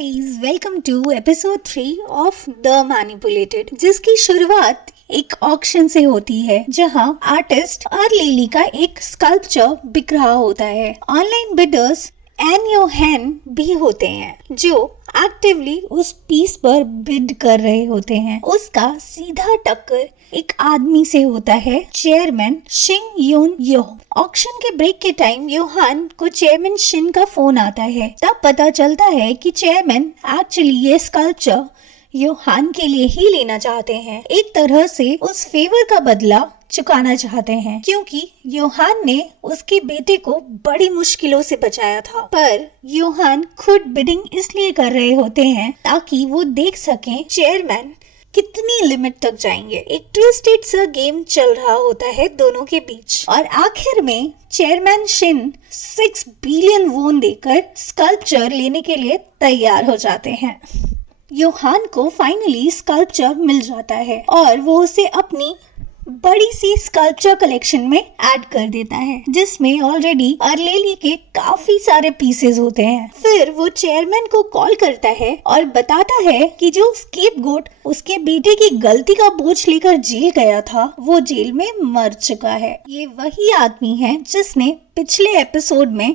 Guys, welcome to episode 3 of the manipulated, जिसकी शुरुआत एक ऑक्शन से होती है जहां आर्टिस्ट अर्लेली का एक स्कल्पचर बिक रहा होता है। ऑनलाइन बिडर्स एन योहान भी होते हैं जो एक्टिवली उस पीस पर बिड कर रहे होते हैं। उसका सीधा टक्कर एक आदमी से होता है, चेयरमैन शिंग यून यो। ऑक्शन के ब्रेक के टाइम योहान को चेयरमैन शिन का फोन आता है। तब पता चलता है कि चेयरमैन एक्चुअली ये स्कल्पचर योहान के लिए ही लेना चाहते हैं। एक तरह से उस फेवर का बदला चुकाना चाहते हैं, क्योंकि योहान ने उसके बेटे को बड़ी मुश्किलों से बचाया था। पर योहान खुद बिडिंग इसलिए कर रहे होते हैं ताकि वो देख सकें चेयरमैन कितनी लिमिट तक जाएंगे। एक ट्विस्टेड सा गेम चल रहा होता है दोनों के बीच और आखिर में चेयरमैन शिन 6 बिलियन वोन देकर स्कल्पचर लेने के लिए तैयार हो जाते हैं। योहान को फाइनली स्कल्पचर मिल जाता है और वो उसे अपनी बड़ी सी स्कल्पचर कलेक्शन में ऐड कर देता है, जिसमें ऑलरेडी अर्लेली के काफी सारे पीसेस होते हैं। फिर वो चेयरमैन को कॉल करता है और बताता है कि जो स्केपगोट उसके बेटे की गलती का बोझ लेकर जेल गया था, वो जेल में मर चुका है। ये वही आदमी है जिसने पिछले एपिसोड में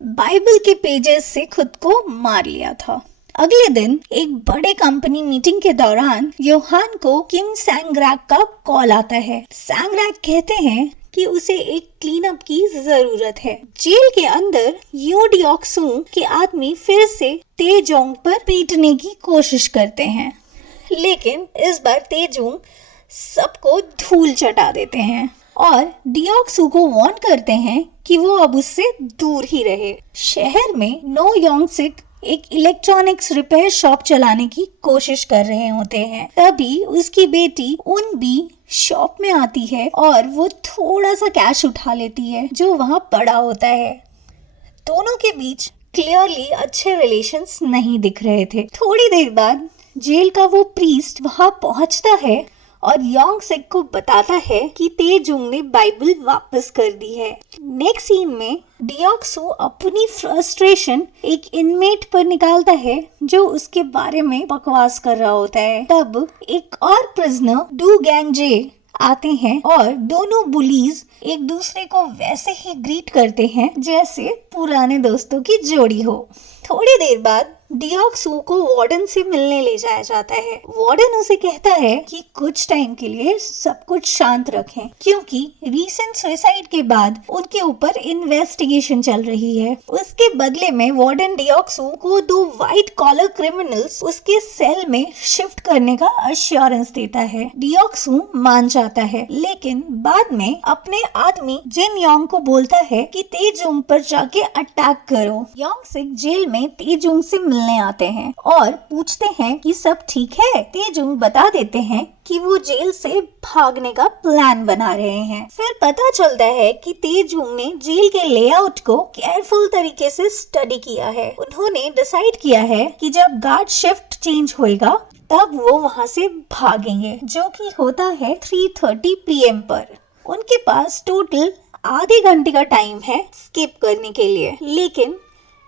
बाइबल के पेजेस से खुद को मार लिया था। अगले दिन एक बड़े कंपनी मीटिंग के दौरान योहान को किम सैंगरैक का कॉल आता है। सैंगरैक कहते हैं कि उसे एक क्लीन अप की जरूरत है। जेल के अंदर यू डियोक सू के आदमी फिर से तेजोंग पर पीटने की कोशिश करते हैं, लेकिन इस बार तेजोंग सबको धूल चटा देते हैं और डियोक सू को वार्न करते हैं कि वो अब उससे दूर ही रहे। शहर में नो योंग सिक एक इलेक्ट्रॉनिक्स रिपेयर शॉप चलाने की कोशिश कर रहे होते हैं। तभी उसकी बेटी उन भी शॉप में आती है और वो थोड़ा सा कैश उठा लेती है जो वहाँ पड़ा होता है। दोनों के बीच क्लियरली अच्छे रिलेशंस नहीं दिख रहे थे। थोड़ी देर बाद जेल का वो प्रीस्ट वहाँ पहुँचता है और योंग सिक को बताता है कि तेजुंग ने बाइबल वापस कर दी है। नेक्स्ट सीन में डियोक सू अपनी फ्रस्ट्रेशन एक इनमेट पर निकालता है जो उसके बारे में बकवास कर रहा होता है। तब एक और प्रिजनर डू गैंग जे आते हैं और दोनों बुलीज एक दूसरे को वैसे ही ग्रीट करते हैं जैसे पुराने दोस्तों की जोड़ी हो। थोड़ी देर बाद डियोक सू को वार्डन से मिलने ले जाया जाता है। वार्डन उसे कहता है कि कुछ टाइम के लिए सब कुछ शांत रखें, क्योंकि रीसेंट सुसाइड के बाद उनके ऊपर इन्वेस्टिगेशन चल रही है। उसके बदले में वार्डन डियोक सू को 2 व्हाइट कॉलर क्रिमिनल्स उसके सेल में शिफ्ट करने का अश्योरेंस देता है। डियोक सू मान जाता है, लेकिन बाद में अपने आदमी जिन योंग को बोलता है कि तेजुंग पर जाके अटैक करो। योंग सिक जेल में तेजुंग से मिलने आते हैं और पूछते हैं कि सब ठीक है। तेजुंग बता देते हैं कि वो जेल से भागने का प्लान बना रहे हैं। फिर पता चलता है कि तेजुंग ने जेल के लेआउट को केयरफुल तरीके से स्टडी किया है। उन्होंने डिसाइड किया है कि जब गार्ड शिफ्ट चेंज होएगा तब वो वहाँ से भागेंगे, जो कि होता है 3:30 PM पर। उनके पास टोटल आधे घंटे का टाइम है स्किप करने के लिए, लेकिन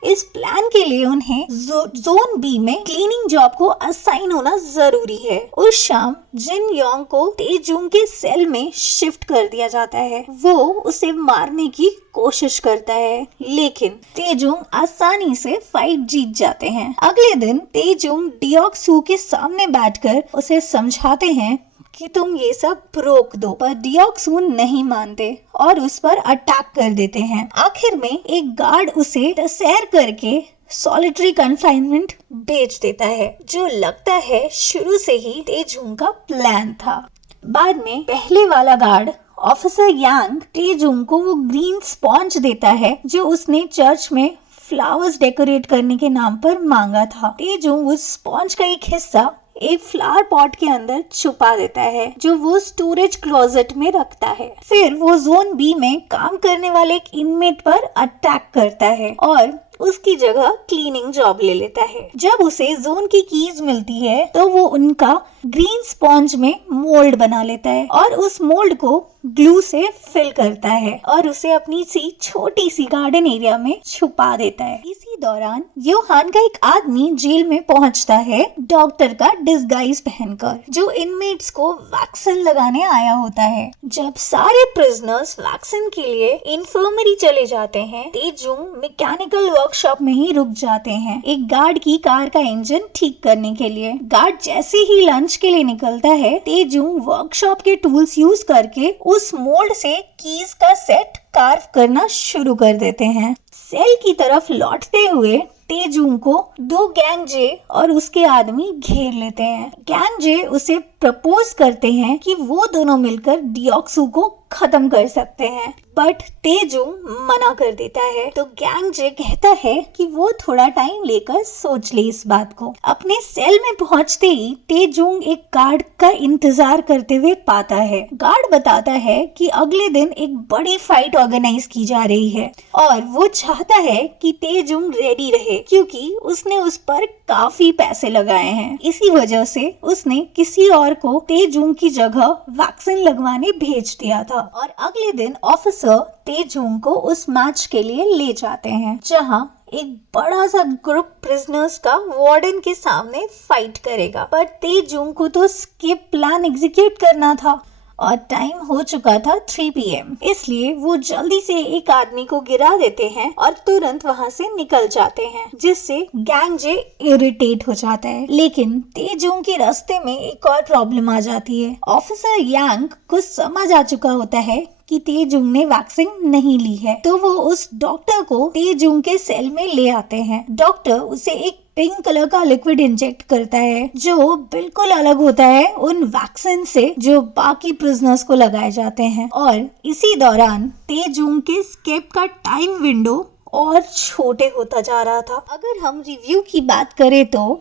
इस प्लान के लिए उन्हें जोन बी में क्लीनिंग जॉब को असाइन होना जरूरी है। उस शाम जिन योंग को तेजुंग के सेल में शिफ्ट कर दिया जाता है। वो उसे मारने की कोशिश करता है, लेकिन तेजुंग आसानी से फाइट जीत जाते हैं। अगले दिन तेजुंग डियोक सू के सामने बैठकर उसे समझाते हैं कि तुम ये सब रोक दो, पर डियोक सू नहीं मानते और उस पर अटैक कर देते हैं। आखिर में एक गार्ड उसे सैर करके सॉलिटरी कन्फाइनमेंट भेज देता है, जो लगता है शुरू से ही तेजुंग का प्लान था। बाद में पहले वाला गार्ड ऑफिसर यांग तेजुंग को वो ग्रीन स्पॉन्ज देता है जो उसने चर्च में फ्लावर्स डेकोरेट करने के नाम पर मांगा था। तेजुंग उस स्पॉन्ज का एक हिस्सा एक फ्लावर पॉट के अंदर छुपा देता है, जो वो स्टोरेज क्लोजेट में रखता है। फिर वो जोन बी में काम करने वाले एक इनमेट पर अटैक करता है और उसकी जगह क्लीनिंग जॉब ले लेता है। जब उसे जोन की कीज मिलती है तो वो उनका ग्रीन स्पॉन्ज में मोल्ड बना लेता है और उस मोल्ड को ग्लू से फिल करता है और उसे अपनी सी छोटी सी गार्डन एरिया में छुपा देता है। इसी दौरान योहान का एक आदमी जेल में पहुंचता है डॉक्टर का डिस्गाइज पहनकर, जो इनमेट्स को वैक्सीन लगाने आया होता है। जब सारे प्रिजनर्स वैक्सीन के लिए इन्फर्मरी चले जाते हैं, तेजुंग मैकेनिकल वर्कशॉप में ही रुक जाते हैं एक गार्ड की कार का इंजन ठीक करने के लिए। गार्ड जैसे ही लंच के लिए निकलता है, तेजुंग वर्कशॉप के टूल्स यूज करके उस मोल्ड से कीज का सेट कार्व करना शुरू कर देते हैं। सेल की तरफ लौटते हुए तेजुंग को दो गैंगजे और उसके आदमी घेर लेते हैं। गैंगजे उसे प्रपोज करते हैं कि वो दोनों मिलकर डियोक्सू को खत्म कर सकते हैं, बट तेजुंग मना कर देता है। तो गैंगजे कहता है कि वो थोड़ा टाइम लेकर सोच ले इस बात को। अपने सेल में पहुंचते ही तेजुंग एक गार्ड का इंतजार करते हुए पाता है। गार्ड बताता है कि अगले दिन एक बड़ी फाइट ऑर्गेनाइज की जा रही है और वो चाहता है कि तेजुंग रेडी रहे, क्योंकि उसने उस पर काफी पैसे लगाए हैं। इसी वजह से उसने किसी और को तेजुंग की जगह वैक्सीन लगवाने भेज दिया था और अगले दिन ऑफिसर तेजुंग को उस मैच के लिए ले जाते हैं, जहां एक बड़ा सा ग्रुप प्रिजनर्स का वार्डन के सामने फाइट करेगा। पर तेजुंग को तो स्किप प्लान एग्जीक्यूट करना था और टाइम हो चुका था 3 PM, इसलिए वो जल्दी से एक आदमी को गिरा देते हैं और तुरंत वहां से निकल जाते हैं, जिससे गैंगजे इरिटेट हो जाता है। लेकिन तेजुंग के रास्ते में एक और प्रॉब्लम आ जाती है। ऑफिसर यांग को समझ आ चुका होता है कि तेजुंग ने वैक्सीन नहीं ली है, तो वो उस डॉक्टर को तेजुंग के सेल में ले आते हैं। डॉक्टर उसे एक पिंक कलर का लिक्विड इंजेक्ट करता है, जो बिल्कुल अलग होता है उन वैक्सीन से जो बाकी प्रिजनर्स को लगाए जाते हैं। और इसी दौरान तेजुंग के स्केप का टाइम विंडो और छोटे होता जा रहा था। अगर हम रिव्यू की बात करें तो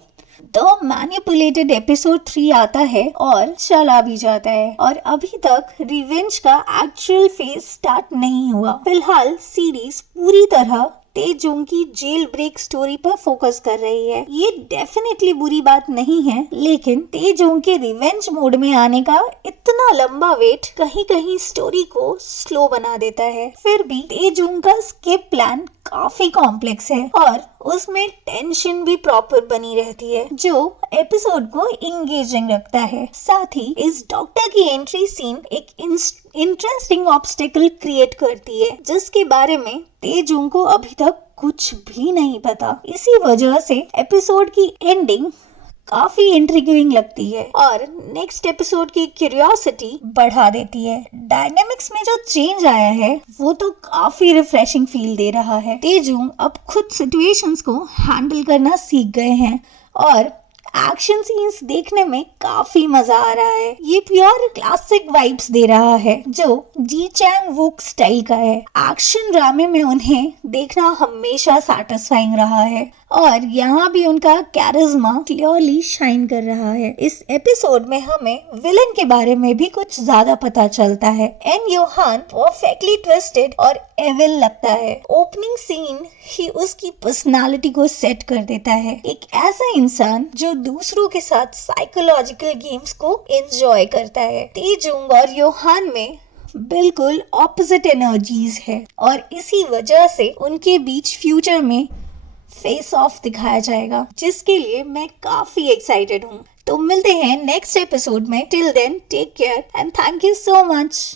द मैनिपुलेटेड एपिसोड 3 आता है और चला भी जाता है और अभी तक रिवेंज का एक्चुअल फेज स्टार्ट नहीं हुआ। फिलहाल सीरीज पूरी तरह तेजुंग की जेल ब्रेक स्टोरी पर फोकस कर रही है। ये डेफिनेटली बुरी बात नहीं है, लेकिन तेजुंग के रिवेंज मोड में आने का इतना लंबा वेट कहीं कहीं स्टोरी को स्लो बना देता है। फिर भी तेजुंग का स्केप प्लान काफी कॉम्प्लेक्स है और उसमें टेंशन भी प्रॉपर बनी रहती है, जो एपिसोड को इंगेजिंग रखता है। साथ ही इस डॉक्टर की एंट्री सीन एक इंटरेस्टिंग ऑब्स्टेकल क्रिएट करती है, जिसके बारे में तेजुंग को अभी तक कुछ भी नहीं पता। इसी वजह से एपिसोड की एंडिंग काफी इंट्रिगिंग लगती है और नेक्स्ट एपिसोड की क्यूरियोसिटी बढ़ा देती है। डायनेमिक्स में जो चेंज आया है वो तो काफी रिफ्रेशिंग फील दे रहा है। तेजुंग अब खुद सिचुएशंस को हैंडल करना सीख गए हैं और एक्शन सीन्स देखने में काफी मजा आ रहा है। ये प्योर क्लासिक वाइब्स दे रहा है, जो जी चैंग वुक स्टाइल का है। एक्शन ड्रामे में उन्हें देखना हमेशा सैटिस्फाइंग रहा है और यहाँ भी उनका कैरिज्मा क्लियरली शाइन कर रहा है। इस एपिसोड में हमें विलन के बारे में भी कुछ ज्यादा पता चलता है। एन योहान परफेक्टली ट्विस्टेड और एविल लगता है। ओपनिंग सीन ही उसकी पर्सनालिटी को सेट कर देता है। एक ऐसा इंसान जो दूसरों के साथ साइकोलॉजिकल गेम्स को एंजॉय करता है। तेजुंग और योहान में बिल्कुल ऑपोजिट एनर्जीज है और इसी वजह से उनके बीच फ्यूचर में फेस ऑफ दिखाया जाएगा, जिसके लिए मैं काफी एक्साइटेड हूँ। तो मिलते हैं नेक्स्ट एपिसोड में। Till then take care and thank you so much.